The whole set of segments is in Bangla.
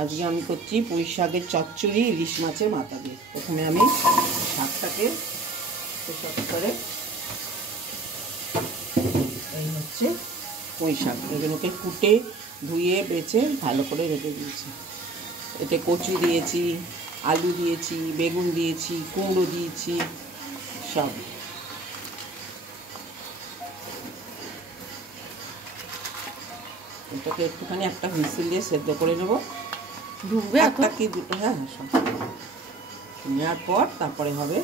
আজকে আমি করছি পুঁই শাকের চচ্চড়ি ইলিশ মাছের মাথা দিয়ে। প্রথমে আমি শাকটাকে করে এই হচ্ছে পুঁই শাক, এগুলোকে কুটে ধুয়ে বেছে ভালো করে রেখে দিয়েছি। এতে কচু দিয়েছি, আলু দিয়েছি, বেগুন দিয়েছি, কুমড়ো দিয়েছি, সব। এটাকে একটুখানি একটা হুইসেল দিয়ে সেদ্ধ করে নেবো, ঢুকবে একটা কি দুটো, হ্যাঁ সব নেওয়ার পর তারপরে হবে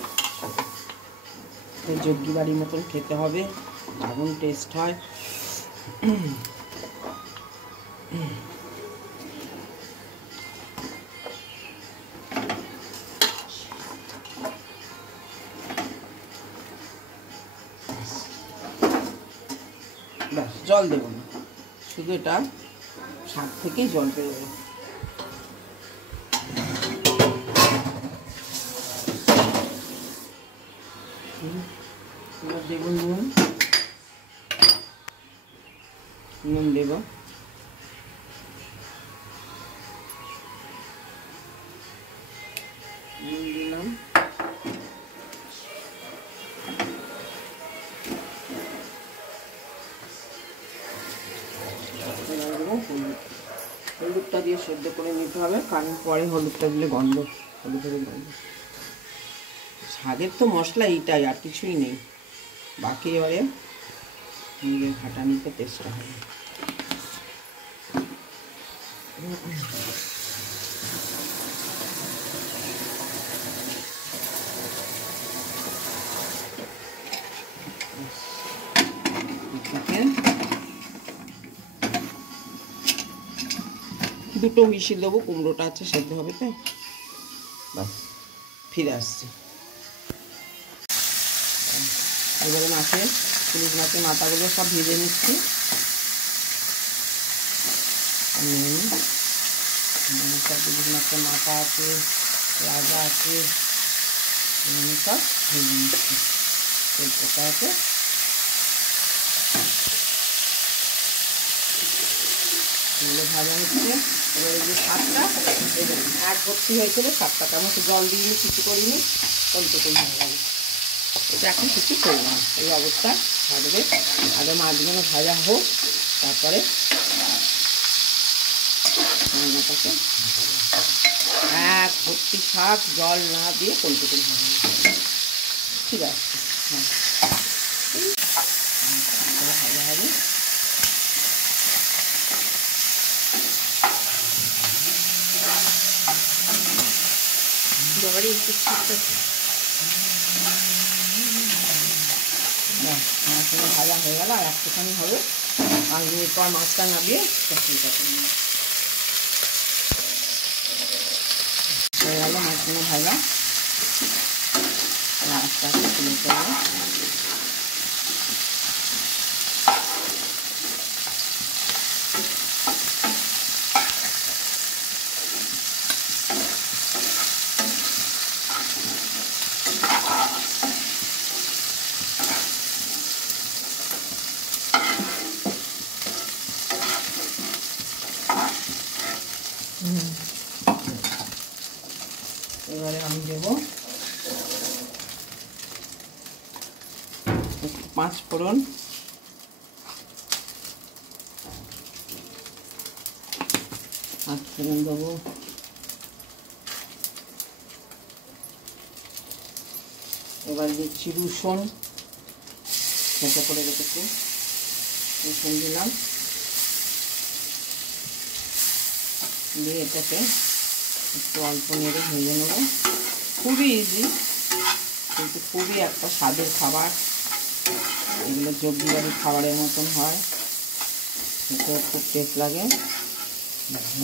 জগ্গি বাড়ির মতন খেতে হবে, দারুণ টেস্ট হয়। ব্যাস, জল দেবো না, শুধু এটা শাক থেকেই জল বেরোবে। এবার দেবো নুন, নুন দেব, নুন দিলাম, হলুদটা দিয়ে সেদ্ধ করে নিতে হবে, কারণ পরে হলুদটা দিলে হলুদের গন্ধ। শাকের তো মশলা এইটাই, আর কিছুই নেই, বাকি এবারে নিজের ঘাটানিতে টেস্টটা হবে। দুটো হুইসেল দেবো, কুমড়োটা আছে সেদ্ধ হবে, তাই বাস ফিরে আসছি। এবারে ইলিশ মাছের মাথাগুলো সব ভেজে নিচ্ছি। সব ইলিশ মাছের মাথা আছে, রাজা আছে, সব ভেজে নিচ্ছি। তেলটা আছে, এগুলো ভাজা হচ্ছে। এবার এই যে শাকটা এক ভর্তি হয়েছিল, শাকটা তেমন জল দিইনি, কিছু করিনি, কমটুকুই হয়ে গেল। এটা এখন কিছু করব না, এই অবস্থা ভাজবে। আগে মাছগুলো ভাজা হোক, তারপরে রান্নাটাকে এক ভর্তি শাক জল না দিয়ে কমটুকুই ভাজা হবে। ঠিক আছে, হ্যাঁ ভাজা হবে। মাছগুলো ভাজা হয়ে গেল, আর একটুখানি হবে, 5 মিনিট পর মাছটা নামিয়ে চচ্চড়িটা করে নেব। হয়ে গেল মাছগুলো ভাজা, আস্তে আস্তে তুলে করবো। এবারে আমি দেবো একটু 5 ফোড়ন, দেবো, এবার দিচ্ছি রসুন, সেটা করে রেখেছি, রসুন দিলাম, দিয়ে এটাকে একটু অল্প নেড়ে ভেজে নেব। খুবই ইজি, কিন্তু খুবই একটা স্বাদের খাবার। এগুলো জগ্গি বাড়ির খাবারের মতন হয়, খেতে খুব টেস্ট লাগে।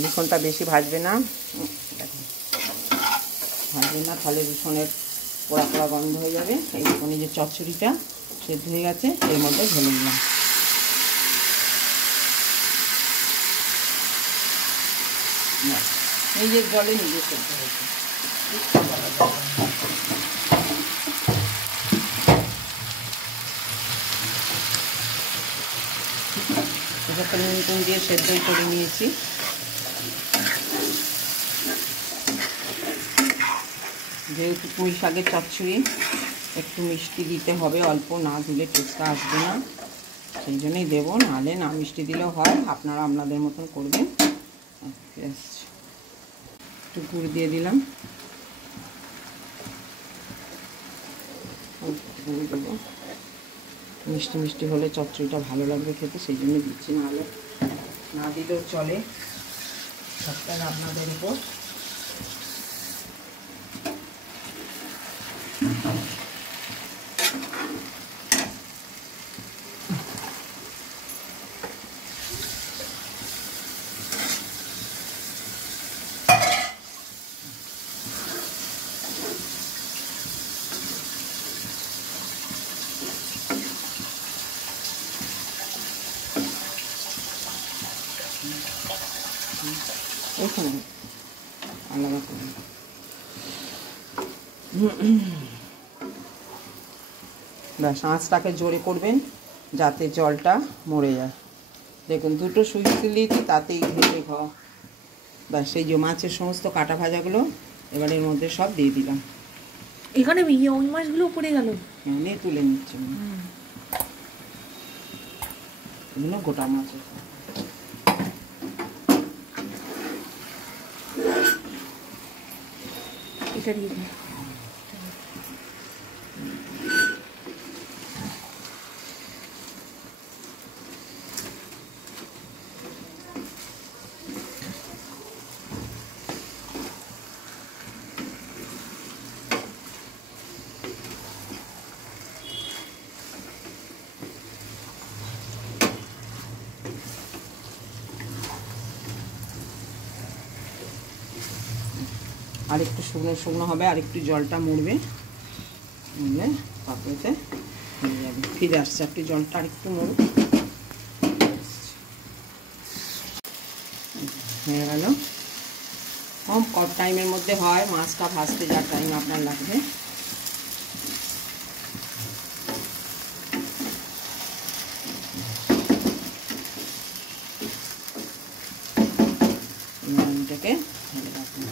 রসুনটা বেশি ভাজবে না, দেখুন ভাজবে না, তাহলে রসুনের পোড়া পোড়া গন্ধ হয়ে যাবে। এইখানে যে চচ্চড়িটা সেদ্ধ হয়ে গেছে, এর মধ্যে ঢেলে দিলাম। নিজের জলে নিজে সেদ্ধ হয়েছে। এটা নুন দিয়ে সেদ্ধই করে নিয়েছি। যেহেতু পুঁই শাকের চচ্চড়ি একটু মিষ্টি দিতে হবে, অল্প, না দিলে টেস্টটা আসবে না, সেই জন্যই দেবো, নাহলে না মিষ্টি দিলেও হয়, আপনারা আপনাদের মতন করবেন। একটু গুড় দিয়ে দিলাম, গুড় দেবো, মিষ্টি মিষ্টি হলে চচ্চড়িটা ভালো লাগবে খেতে, সেই জন্য দিচ্ছি, নাহলে না দিলেও চলে, সবটা আপনাদের উপর। এখানে আলাদা করে ব্যাস, আঁচটাকে জোরে করবেন যাতে জলটা মরে যায়। দেখুন দুটো সুইচ দিয়েছি, তাতেই ঘেটে খাওয়া। ব্যাস, এই যে মাছের সমস্ত কাটা ভাজাগুলো এবার এর মধ্যে সব দিয়ে দিলাম। এখানে ওই মাছগুলো পড়ে গেল, নিয়ে তুলে নিচ্ছি, এগুলো গোটা মাছের। এটা দিয়ে দিই। আর একটু শুকনো শুকনো হবে, আর একটু জলটা মরবে, মরলে পাপড়িতে হয়ে যাবে। ফিরে আসছে, একটু জলটা আর একটু মরুক, হয়ে গেল। কম টাইমের মধ্যে হয়, মাছটা ভাজতে যা টাইম আপনার লাগবে। এটাকে ঢেলে রাখুন।